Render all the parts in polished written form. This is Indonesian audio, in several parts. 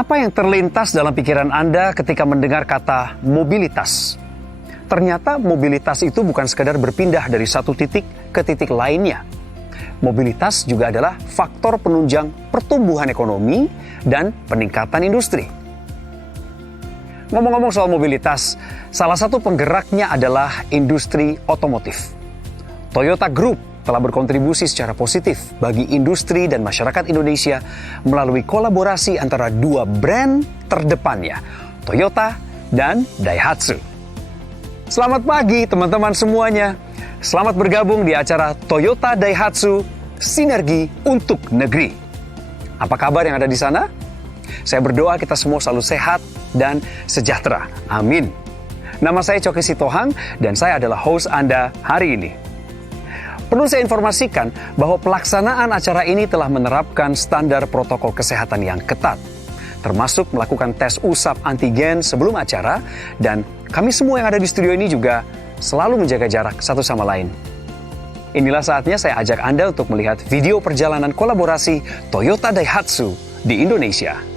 Apa yang terlintas dalam pikiran Anda ketika mendengar kata mobilitas? Ternyata mobilitas itu bukan sekadar berpindah dari satu titik ke titik lainnya. Mobilitas juga adalah faktor penunjang pertumbuhan ekonomi dan peningkatan industri. Ngomong-ngomong soal mobilitas, salah satu penggeraknya adalah industri otomotif. Toyota Group telah berkontribusi secara positif bagi industri dan masyarakat Indonesia melalui kolaborasi antara dua brand terdepannya, Toyota dan Daihatsu. Selamat pagi teman-teman semuanya. Selamat bergabung di acara Toyota Daihatsu Sinergi untuk Negeri. Apa kabar yang ada di sana? Saya berdoa kita semua selalu sehat dan sejahtera. Amin. Nama saya Coki Sitohang dan saya adalah host Anda hari ini. Perlu saya informasikan bahwa pelaksanaan acara ini telah menerapkan standar protokol kesehatan yang ketat, termasuk melakukan tes usap antigen sebelum acara, dan kami semua yang ada di studio ini juga selalu menjaga jarak satu sama lain. Inilah saatnya saya ajak Anda untuk melihat video perjalanan kolaborasi Toyota Daihatsu di Indonesia.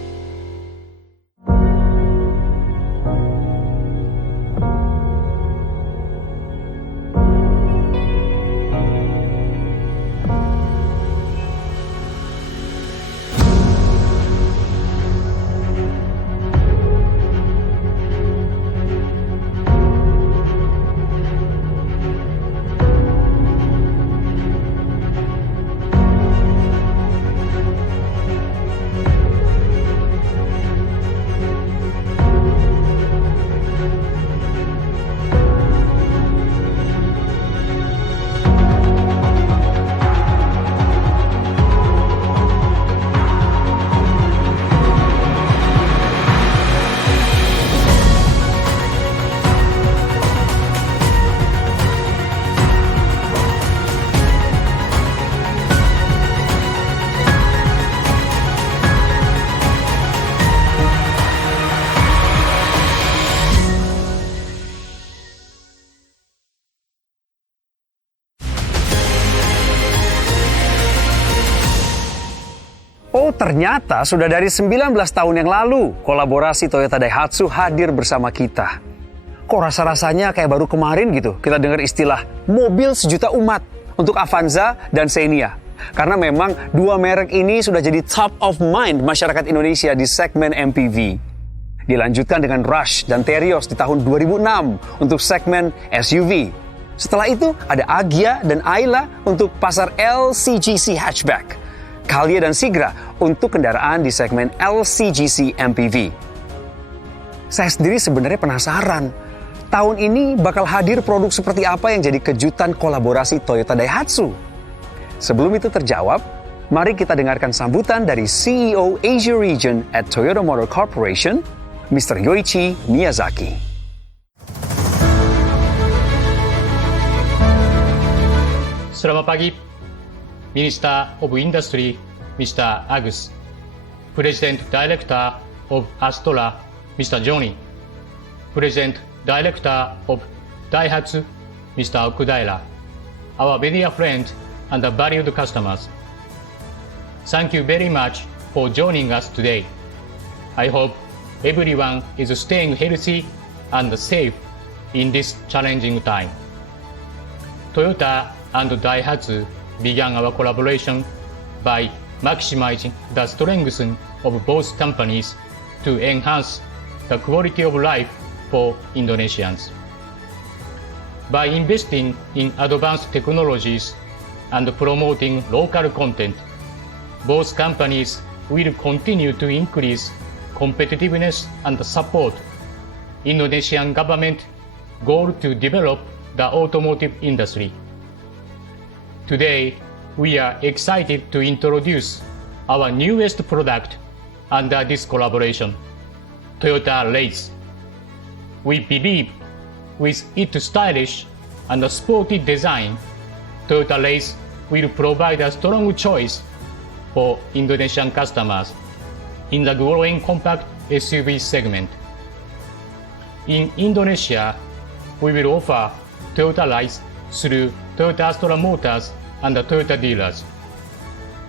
Oh, ternyata sudah dari 19 tahun yang lalu kolaborasi Toyota Daihatsu hadir bersama kita. Kok rasa-rasanya kayak baru kemarin gitu kita dengar istilah mobil sejuta umat untuk Avanza dan Xenia. Karena memang dua merek ini sudah jadi top of mind masyarakat Indonesia di segmen MPV. Dilanjutkan dengan Rush dan Terios di tahun 2006 untuk segmen SUV. Setelah itu ada Agya dan Ayla untuk pasar LCGC hatchback. Calya dan Sigra untuk kendaraan di segmen LCGC MPV. Saya sendiri sebenarnya penasaran, tahun ini bakal hadir produk seperti apa yang jadi kejutan kolaborasi Toyota Daihatsu? Sebelum itu terjawab, mari kita dengarkan sambutan dari CEO Asia Region at Toyota Motor Corporation, Mr. Yoichi Miyazaki. Selamat pagi. Minister of Industry, Mr. Agus, President Director of Astora, Mr. Johnny, President Director of Daihatsu, Mr. Okudaira, our dear friend and valued customers. Thank you very much for joining us today. I hope everyone is staying healthy and safe in this challenging time. Toyota and Daihatsu began our collaboration by maximizing the strengths of both companies to enhance the quality of life for Indonesians. By investing in advanced technologies and promoting local content, both companies will continue to increase competitiveness and support Indonesian government goal to develop the automotive industry. Today, we are excited to introduce our newest product under this collaboration, Toyota Race. We believe with its stylish and sporty design, Toyota Race will provide a strong choice for Indonesian customers in the growing compact SUV segment. In Indonesia, we will offer Toyota Race through Toyota Astora Motors and Toyota dealers.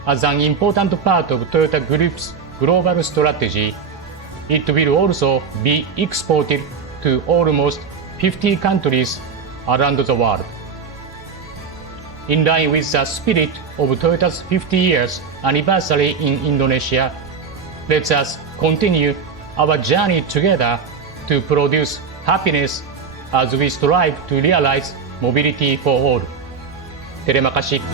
As an important part of Toyota Group's global strategy, it will also be exported to almost 50 countries around the world. In line with the spirit of Toyota's 50 years anniversary in Indonesia, let us continue our journey together to produce happiness as we strive to realize mobility for all. Terima kasih.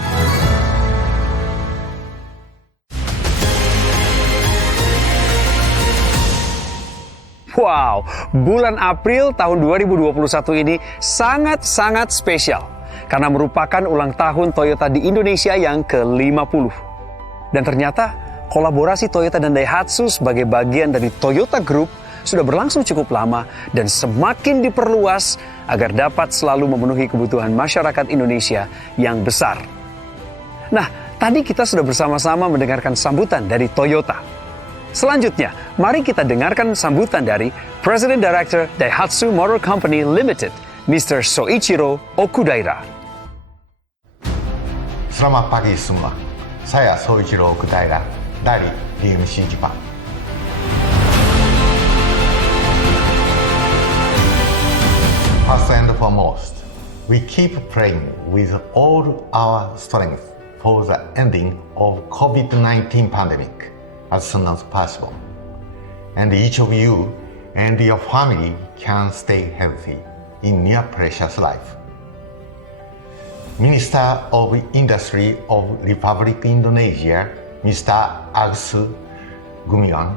Wow, bulan April tahun 2021 ini sangat-sangat spesial karena merupakan ulang tahun Toyota di Indonesia yang ke-50. Dan ternyata kolaborasi Toyota dan Daihatsu sebagai bagian dari Toyota Group sudah berlangsung cukup lama dan semakin diperluas agar dapat selalu memenuhi kebutuhan masyarakat Indonesia yang besar. Nah, tadi kita sudah bersama-sama mendengarkan sambutan dari Toyota. Selanjutnya, mari kita dengarkan sambutan dari President Director Daihatsu Motor Company Limited, Mr. Soichiro Okudaira. Selamat pagi semua. Saya Soichiro Okudaira dari DMC Japan. First and foremost, we keep praying with all our strength for the ending of COVID-19 pandemic as soon as possible. And each of you and your family can stay healthy in your precious life. Minister of Industry of Republic Indonesia, Mr. Agus Gumiwang,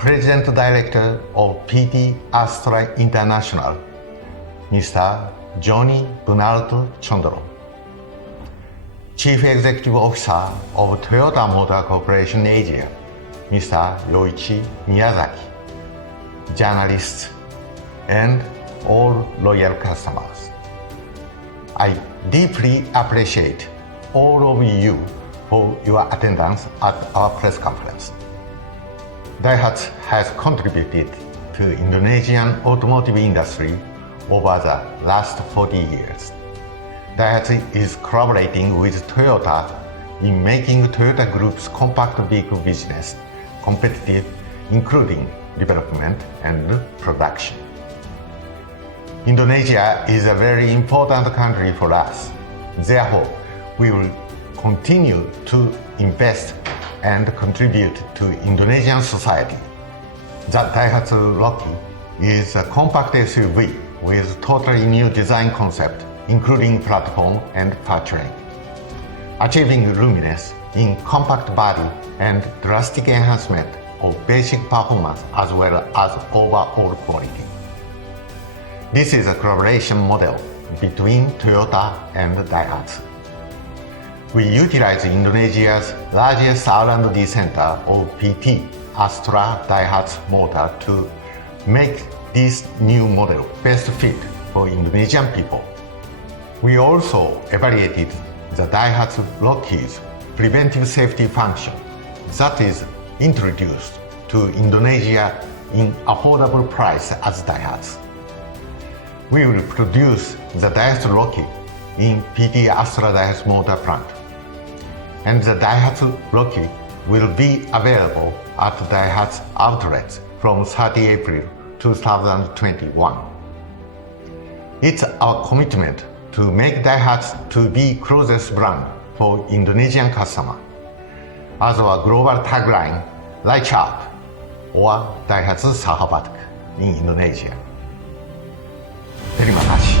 President Director of PT Astra International, Mr. Johnny Bunalto Chondro, Chief Executive Officer of Toyota Motor Corporation Asia, Mr. Yoichi Miyazaki, journalists, and all loyal customers. I deeply appreciate all of you for your attendance at our press conference. Daihatsu has contributed to Indonesian automotive industry over the last 40 years. Daihatsu is collaborating with Toyota in making Toyota Group's compact vehicle business competitive, including development and production. Indonesia is a very important country for us. Therefore, we will continue to invest and contribute to Indonesian society. The Daihatsu Rocky is a compact SUV with totally new design concept, including platform and powertrain, achieving roominess in compact body and drastic enhancement of basic performance as well as overall quality. This is a collaboration model between Toyota and Daihatsu. We utilize Indonesia's largest R&D center of PT, Astra Daihatsu Motor, to make this new model best fit for Indonesian people. We also evaluated the Daihatsu Rocky's preventive safety function that is introduced to Indonesia in affordable price as Daihatsu. We will produce the Daihatsu Rocky in PT Astra Daihatsu Motor plant, and the Daihatsu Rocky will be available at Daihatsu outlets from 30 April 2021. It's our commitment to make Daihatsu to be closest brand for Indonesian customer. As our global tagline, Light Up, or Daihatsu Sahabat in Indonesia. Terima kasih.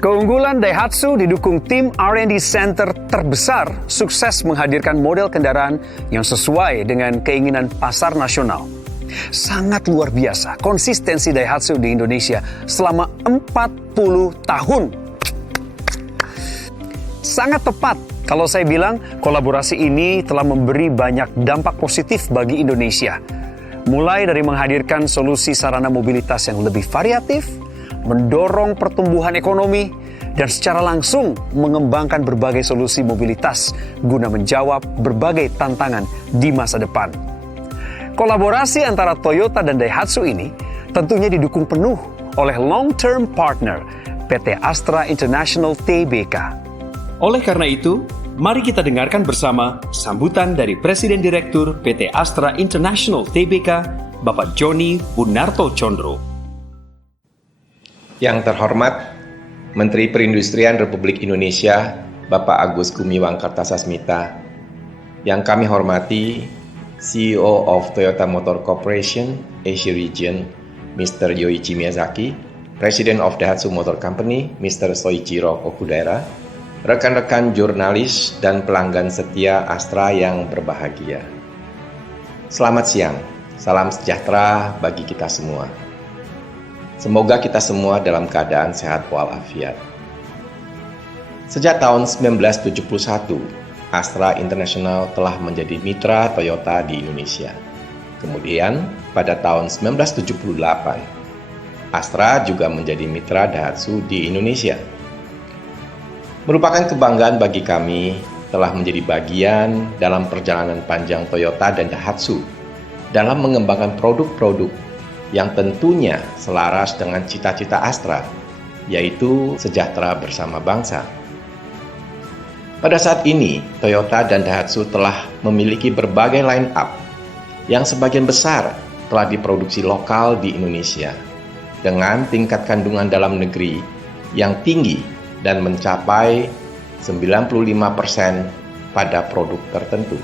Keunggulan Daihatsu didukung tim R&D Center terbesar sukses menghadirkan model kendaraan yang sesuai dengan keinginan pasar nasional. Sangat luar biasa konsistensi Daihatsu di Indonesia selama 40 tahun. Sangat tepat kalau saya bilang kolaborasi ini telah memberi banyak dampak positif bagi Indonesia. Mulai dari menghadirkan solusi sarana mobilitas yang lebih variatif, mendorong pertumbuhan ekonomi, dan secara langsung mengembangkan berbagai solusi mobilitas guna menjawab berbagai tantangan di masa depan. Kolaborasi antara Toyota dan Daihatsu ini tentunya didukung penuh oleh long-term partner PT Astra International Tbk. Oleh karena itu, mari kita dengarkan bersama sambutan dari Presiden Direktur PT Astra International Tbk, Bapak Joni Bunarto Condro. Yang terhormat Menteri Perindustrian Republik Indonesia, Bapak Agus Gumiwang Kartasasmita. Yang kami hormati CEO of Toyota Motor Corporation Asia Region, Mr. Yoichi Miyazaki, President of Daihatsu Motor Company, Mr. Soichiro Okudaira, rekan-rekan jurnalis dan pelanggan setia Astra yang berbahagia. Selamat siang, salam sejahtera bagi kita semua. Semoga kita semua dalam keadaan sehat walafiat. Sejak tahun 1971, Astra International telah menjadi mitra Toyota di Indonesia. Kemudian, pada tahun 1978, Astra juga menjadi mitra Daihatsu di Indonesia. Merupakan kebanggaan bagi kami telah menjadi bagian dalam perjalanan panjang Toyota dan Daihatsu dalam mengembangkan produk-produk yang tentunya selaras dengan cita-cita Astra, yaitu sejahtera bersama bangsa. Pada saat ini, Toyota dan Daihatsu telah memiliki berbagai line-up yang sebagian besar telah diproduksi lokal di Indonesia dengan tingkat kandungan dalam negeri yang tinggi dan mencapai 95% pada produk tertentu.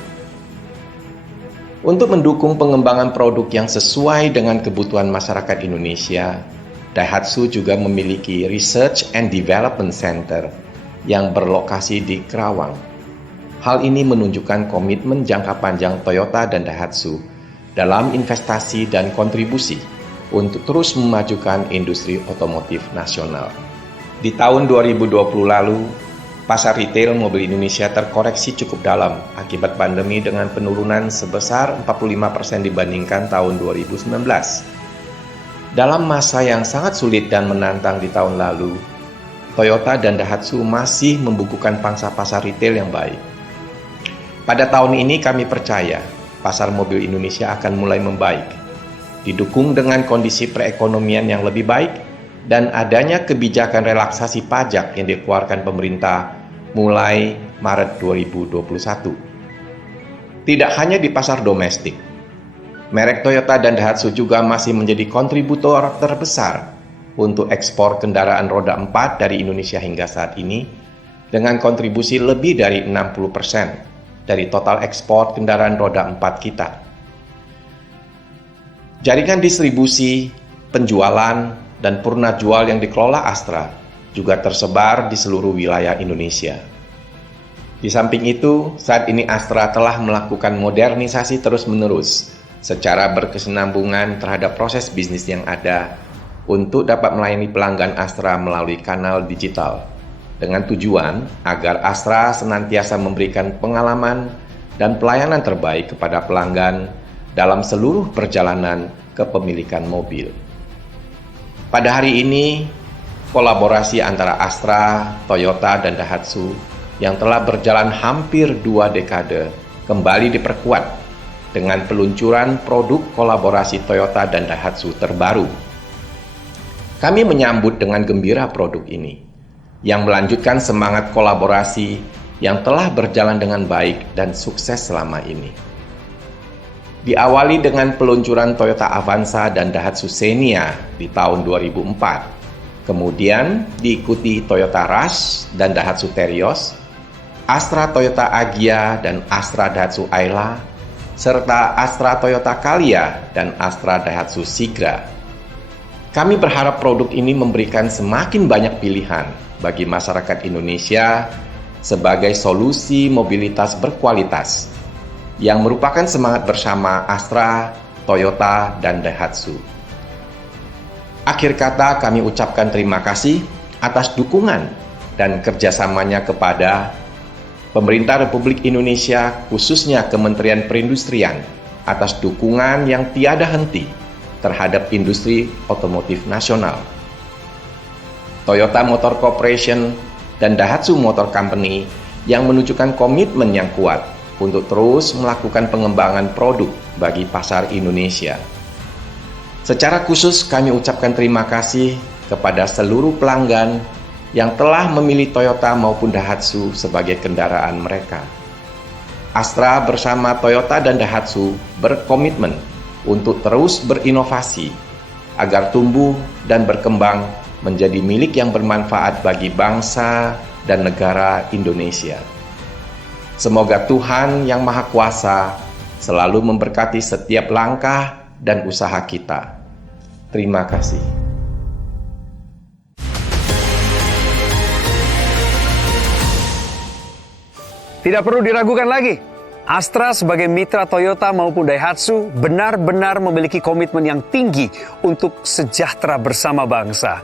Untuk mendukung pengembangan produk yang sesuai dengan kebutuhan masyarakat Indonesia, Daihatsu juga memiliki Research and Development Center yang berlokasi di Kerawang. Hal ini menunjukkan komitmen jangka panjang Toyota dan Daihatsu dalam investasi dan kontribusi untuk terus memajukan industri otomotif nasional. Di tahun 2020 lalu, pasar retail mobil Indonesia terkoreksi cukup dalam akibat pandemi dengan penurunan sebesar 45% dibandingkan tahun 2019. Dalam masa yang sangat sulit dan menantang di tahun lalu, Toyota dan Daihatsu masih membukukan pangsa pasar retail yang baik. Pada tahun ini kami percaya pasar mobil Indonesia akan mulai membaik, didukung dengan kondisi perekonomian yang lebih baik dan adanya kebijakan relaksasi pajak yang dikeluarkan pemerintah mulai Maret 2021. Tidak hanya di pasar domestik, merek Toyota dan Daihatsu juga masih menjadi kontributor terbesar untuk ekspor kendaraan roda 4 dari Indonesia hingga saat ini, dengan kontribusi lebih dari 60% dari total ekspor kendaraan roda 4 kita. Jaringan distribusi, penjualan, dan purna jual yang dikelola Astra juga tersebar di seluruh wilayah Indonesia. Di samping itu, saat ini Astra telah melakukan modernisasi terus-menerus secara berkesinambungan terhadap proses bisnis yang ada untuk dapat melayani pelanggan Astra melalui kanal digital, dengan tujuan agar Astra senantiasa memberikan pengalaman dan pelayanan terbaik kepada pelanggan dalam seluruh perjalanan kepemilikan mobil. Pada hari ini, kolaborasi antara Astra, Toyota, dan Daihatsu yang telah berjalan hampir 2 dekade kembali diperkuat dengan peluncuran produk kolaborasi Toyota dan Daihatsu terbaru. Kami menyambut dengan gembira produk ini, yang melanjutkan semangat kolaborasi yang telah berjalan dengan baik dan sukses selama ini. Diawali dengan peluncuran Toyota Avanza dan Daihatsu Xenia di tahun 2004. Kemudian diikuti Toyota Rush dan Daihatsu Terios, Astra Toyota Agya dan Astra Daihatsu Ayla, serta Astra Toyota Calya dan Astra Daihatsu Sigra. Kami berharap produk ini memberikan semakin banyak pilihan bagi masyarakat Indonesia sebagai solusi mobilitas berkualitas yang merupakan semangat bersama Astra, Toyota, dan Daihatsu. Akhir kata, kami ucapkan terima kasih atas dukungan dan kerjasamanya kepada Pemerintah Republik Indonesia, khususnya Kementerian Perindustrian, atas dukungan yang tiada henti terhadap industri otomotif nasional. Toyota Motor Corporation dan Daihatsu Motor Company yang menunjukkan komitmen yang kuat untuk terus melakukan pengembangan produk bagi pasar Indonesia. Secara khusus kami ucapkan terima kasih kepada seluruh pelanggan yang telah memilih Toyota maupun Daihatsu sebagai kendaraan mereka. Astra bersama Toyota dan Daihatsu berkomitmen untuk terus berinovasi agar tumbuh dan berkembang menjadi milik yang bermanfaat bagi bangsa dan negara Indonesia. Semoga Tuhan Yang Maha Kuasa selalu memberkati setiap langkah dan usaha kita. Terima kasih. Tidak perlu diragukan lagi, Astra sebagai mitra Toyota maupun Daihatsu benar-benar memiliki komitmen yang tinggi untuk sejahtera bersama bangsa.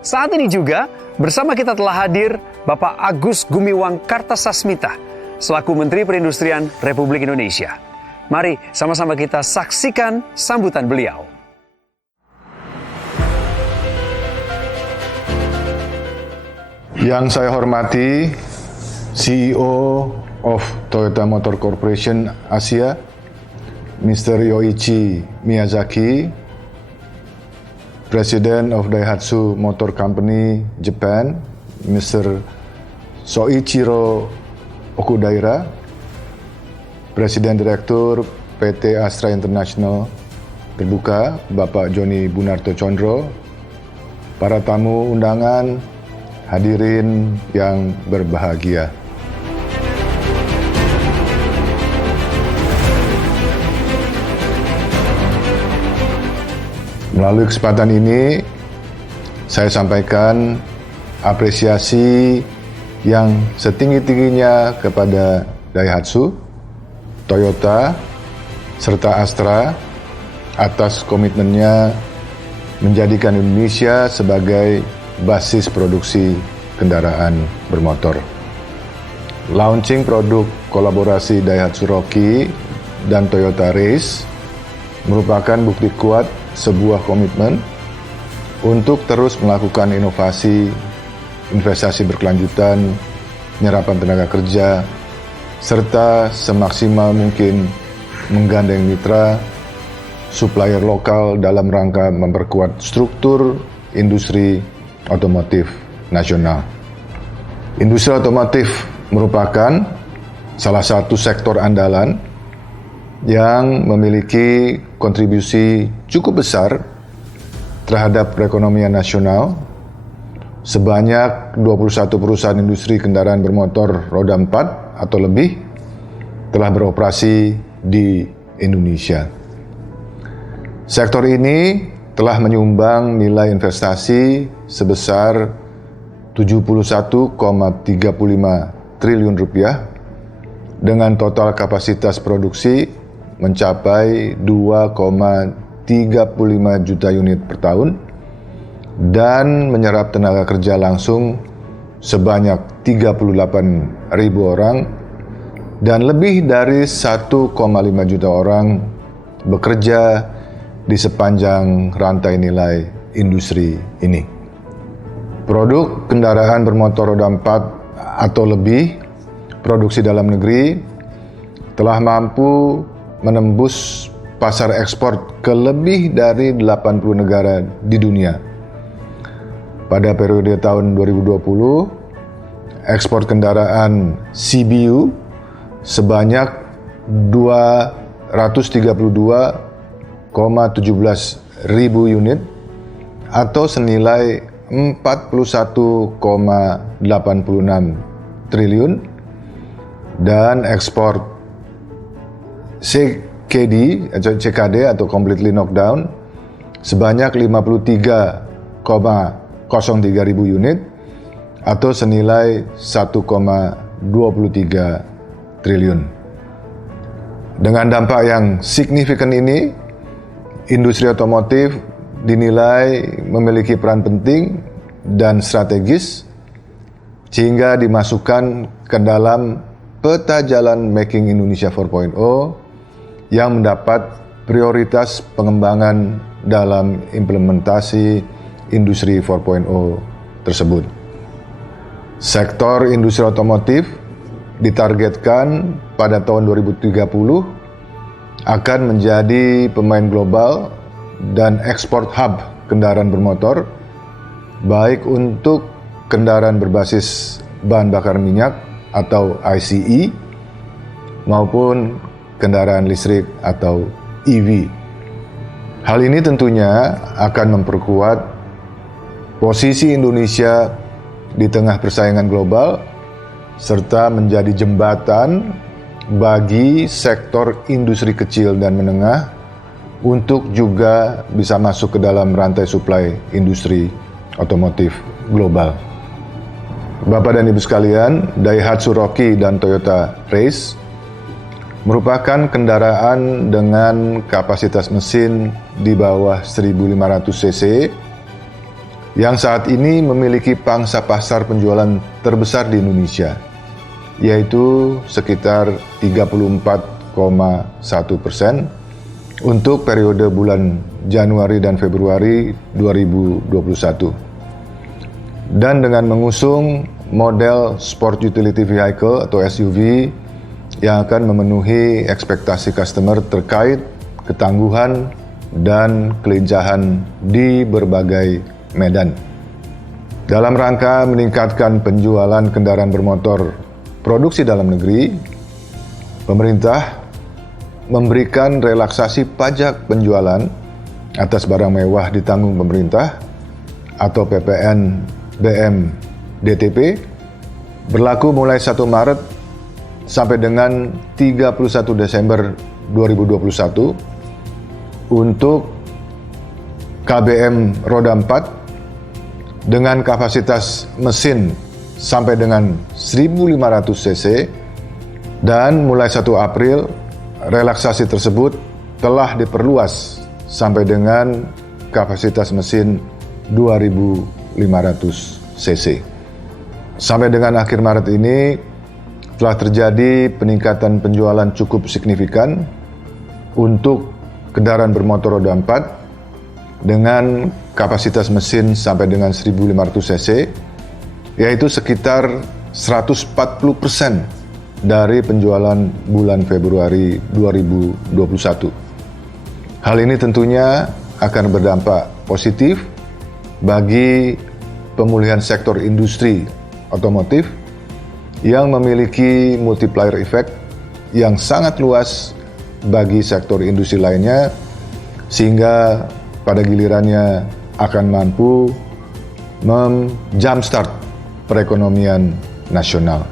Saat ini juga bersama kita telah hadir Bapak Agus Gumiwang Kartasasmita selaku Menteri Perindustrian Republik Indonesia. Mari sama-sama kita saksikan sambutan beliau. Yang saya hormati CEO of Toyota Motor Corporation Asia, Mr. Yoichi Miyazaki, President of Daihatsu Motor Company Japan, Mr. Soichiro Okudaira, Presiden Direktur PT Astra International Terbuka, Bapak Joni Bunarto Chondro, para tamu undangan, hadirin yang berbahagia. Melalui kesempatan ini, saya sampaikan apresiasi yang setinggi-tingginya kepada Daihatsu, Toyota, serta Astra atas komitmennya menjadikan Indonesia sebagai basis produksi kendaraan bermotor. Launching produk kolaborasi Daihatsu Rocky dan Toyota Race merupakan bukti kuat sebuah komitmen untuk terus melakukan inovasi, investasi berkelanjutan, penyerapan tenaga kerja, serta semaksimal mungkin menggandeng mitra, supplier lokal dalam rangka memperkuat struktur industri otomotif nasional. Industri otomotif merupakan salah satu sektor andalan yang memiliki kontribusi cukup besar terhadap perekonomian nasional. Sebanyak 21 perusahaan industri kendaraan bermotor roda 4 atau lebih telah beroperasi di Indonesia. Sektor ini telah menyumbang nilai investasi sebesar 71,35 triliun rupiah dengan total kapasitas produksi mencapai 2,35 juta unit per tahun dan menyerap tenaga kerja langsung sebanyak 38.000 orang dan lebih dari 1,5 juta orang bekerja di sepanjang rantai nilai industri ini. Produk kendaraan bermotor roda 4 atau lebih produksi dalam negeri telah mampu menembus pasar ekspor ke lebih dari 80 negara di dunia. Pada periode tahun 2020, ekspor kendaraan CBU sebanyak 232,17 ribu unit atau senilai 41,86 triliun dan ekspor CKD atau completely knockdown sebanyak 53,03 ribu unit atau senilai 1,23 triliun. Dengan dampak yang signifikan ini, industri otomotif dinilai memiliki peran penting dan strategis sehingga dimasukkan ke dalam peta jalan Making Indonesia 4.0 yang mendapat prioritas pengembangan dalam implementasi industri 4.0 tersebut. Sektor industri otomotif ditargetkan pada tahun 2030 akan menjadi pemain global dan ekspor hub kendaraan bermotor, baik untuk kendaraan berbasis bahan bakar minyak atau ICE maupun kendaraan listrik atau EV. Hal ini tentunya akan memperkuat posisi Indonesia di tengah persaingan global serta menjadi jembatan bagi sektor industri kecil dan menengah untuk juga bisa masuk ke dalam rantai suplai industri otomotif global. Bapak dan Ibu sekalian, Daihatsu Rocky dan Toyota Race merupakan kendaraan dengan kapasitas mesin di bawah 1.500 cc yang saat ini memiliki pangsa pasar penjualan terbesar di Indonesia, yaitu sekitar 34,1% untuk periode bulan Januari dan Februari 2021. Dan dengan mengusung model Sport Utility Vehicle atau SUV yang akan memenuhi ekspektasi customer terkait ketangguhan dan kelincahan di berbagai medan. Dalam rangka meningkatkan penjualan kendaraan bermotor produksi dalam negeri, pemerintah memberikan relaksasi pajak penjualan atas barang mewah ditanggung pemerintah atau PPN BM DTP berlaku mulai 1 Maret sampai dengan 31 Desember 2021 untuk KBM roda 4 dengan kapasitas mesin sampai dengan 1.500 cc dan mulai 1 April relaksasi tersebut telah diperluas sampai dengan kapasitas mesin 2.500 cc. Sampai dengan akhir Maret ini telah terjadi peningkatan penjualan cukup signifikan untuk kendaraan bermotor roda 4 dengan kapasitas mesin sampai dengan 1.500 cc, yaitu sekitar 140% dari penjualan bulan Februari 2021. Hal ini tentunya akan berdampak positif bagi pemulihan sektor industri otomotif yang memiliki multiplier effect yang sangat luas bagi sektor industri lainnya, sehingga pada gilirannya akan mampu menjumpstart perekonomian nasional.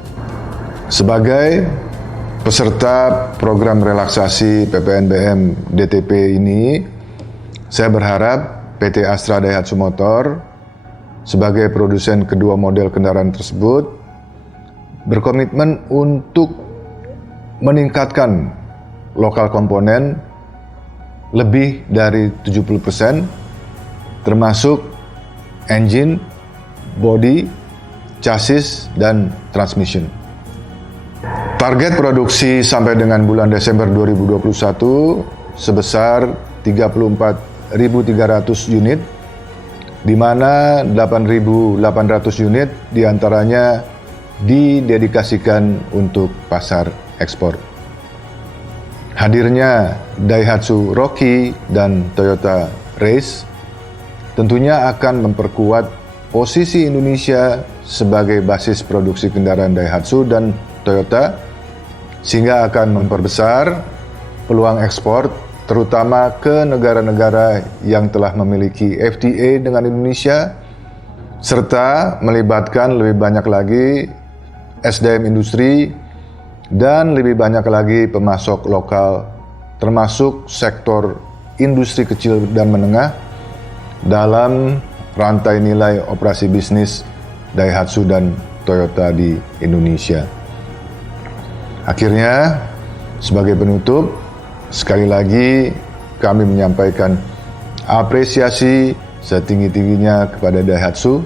Sebagai peserta program relaksasi PPNBM DTP ini, saya berharap PT Astra Daihatsu Motor sebagai produsen kedua model kendaraan tersebut berkomitmen untuk meningkatkan lokal komponen lebih dari 70%, termasuk engine, body, chassis, dan transmission. Target produksi sampai dengan bulan Desember 2021 sebesar 34.300 unit, di mana 8.800 unit diantaranya didedikasikan untuk pasar ekspor. Hadirnya Daihatsu Rocky dan Toyota Race tentunya akan memperkuat posisi Indonesia sebagai basis produksi kendaraan Daihatsu dan Toyota, sehingga akan memperbesar peluang ekspor terutama ke negara-negara yang telah memiliki FTA dengan Indonesia, serta melibatkan lebih banyak lagi SDM industri dan lebih banyak lagi pemasok lokal, termasuk sektor industri kecil dan menengah dalam rantai nilai operasi bisnis Daihatsu dan Toyota di Indonesia. Akhirnya, sebagai penutup, sekali lagi kami menyampaikan apresiasi setinggi-tingginya kepada Daihatsu,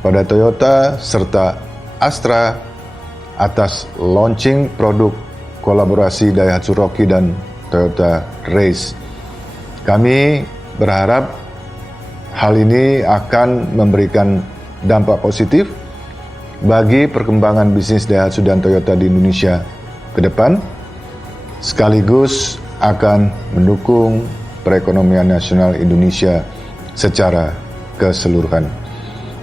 pada Toyota, serta Astra atas launching produk kolaborasi Daihatsu Rocky dan Toyota Race. Kami berharap hal ini akan memberikan dampak positif bagi perkembangan bisnis Daihatsu dan Toyota di Indonesia ke depan, sekaligus akan mendukung perekonomian nasional Indonesia secara keseluruhan.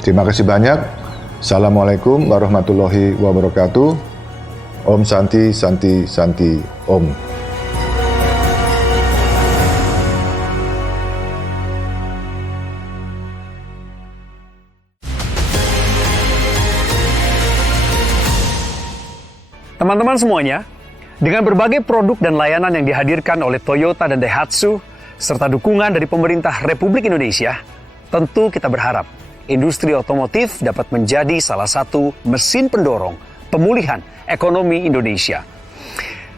Terima kasih banyak. Assalamualaikum warahmatullahi wabarakatuh. Om Santi Santi Santi Om. Teman-teman semuanya, dengan berbagai produk dan layanan yang dihadirkan oleh Toyota dan Daihatsu, serta dukungan dari pemerintah Republik Indonesia, tentu kita berharap industri otomotif dapat menjadi salah satu mesin pendorong pemulihan ekonomi Indonesia.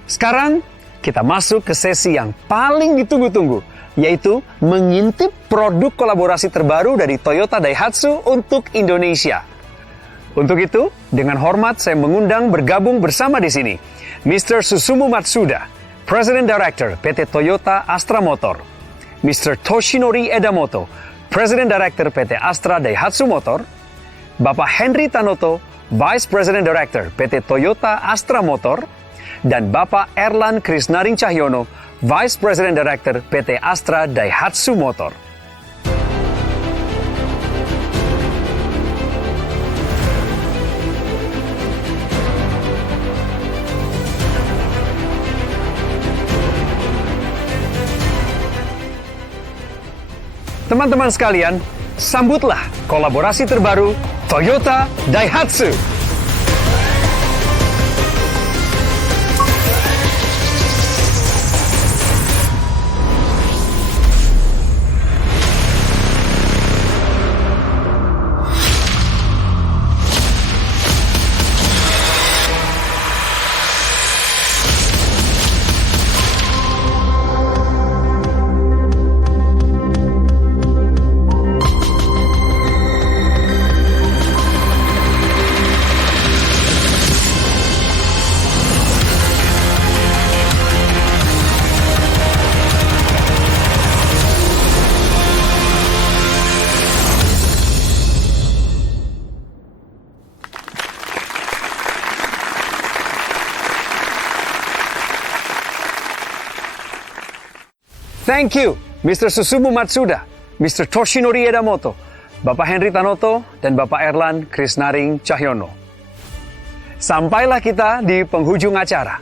Sekarang, kita masuk ke sesi yang paling ditunggu-tunggu, yaitu mengintip produk kolaborasi terbaru dari Toyota Daihatsu untuk Indonesia. Untuk itu, dengan hormat saya mengundang bergabung bersama di sini Mr. Susumu Matsuda, President Director PT Toyota Astra Motor, Mr. Toshinori Edamoto, President Director PT Astra Daihatsu Motor, Bapak Henry Tanoto, Vice President Director PT Toyota Astra Motor, dan Bapak Erlan Krisnaring Cahyono, Vice President Director PT Astra Daihatsu Motor. Teman-teman sekalian, sambutlah kolaborasi terbaru Toyota Daihatsu. Thank you, Mr. Susumu Matsuda, Mr. Toshinori Edamoto, Bapak Henry Tanoto, dan Bapak Erlan Krisnaring Cahyono. Sampailah kita di penghujung acara.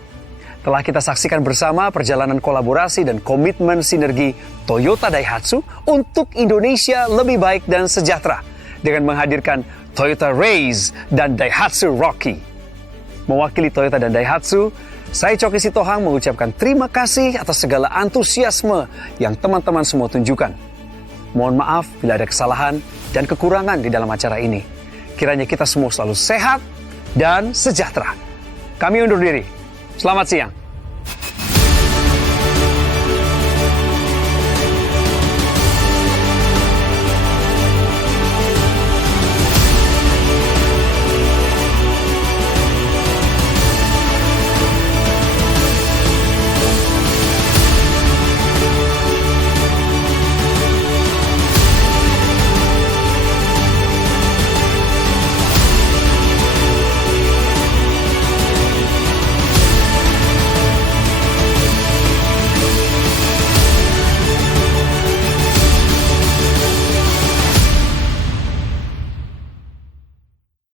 Telah kita saksikan bersama perjalanan kolaborasi dan komitmen sinergi Toyota Daihatsu untuk Indonesia lebih baik dan sejahtera dengan menghadirkan Toyota Raze dan Daihatsu Rocky. Mewakili Toyota dan Daihatsu, saya Choky Sitohang mengucapkan terima kasih atas segala antusiasme yang teman-teman semua tunjukkan. Mohon maaf bila ada kesalahan dan kekurangan di dalam acara ini. Kiranya kita semua selalu sehat dan sejahtera. Kami undur diri. Selamat siang.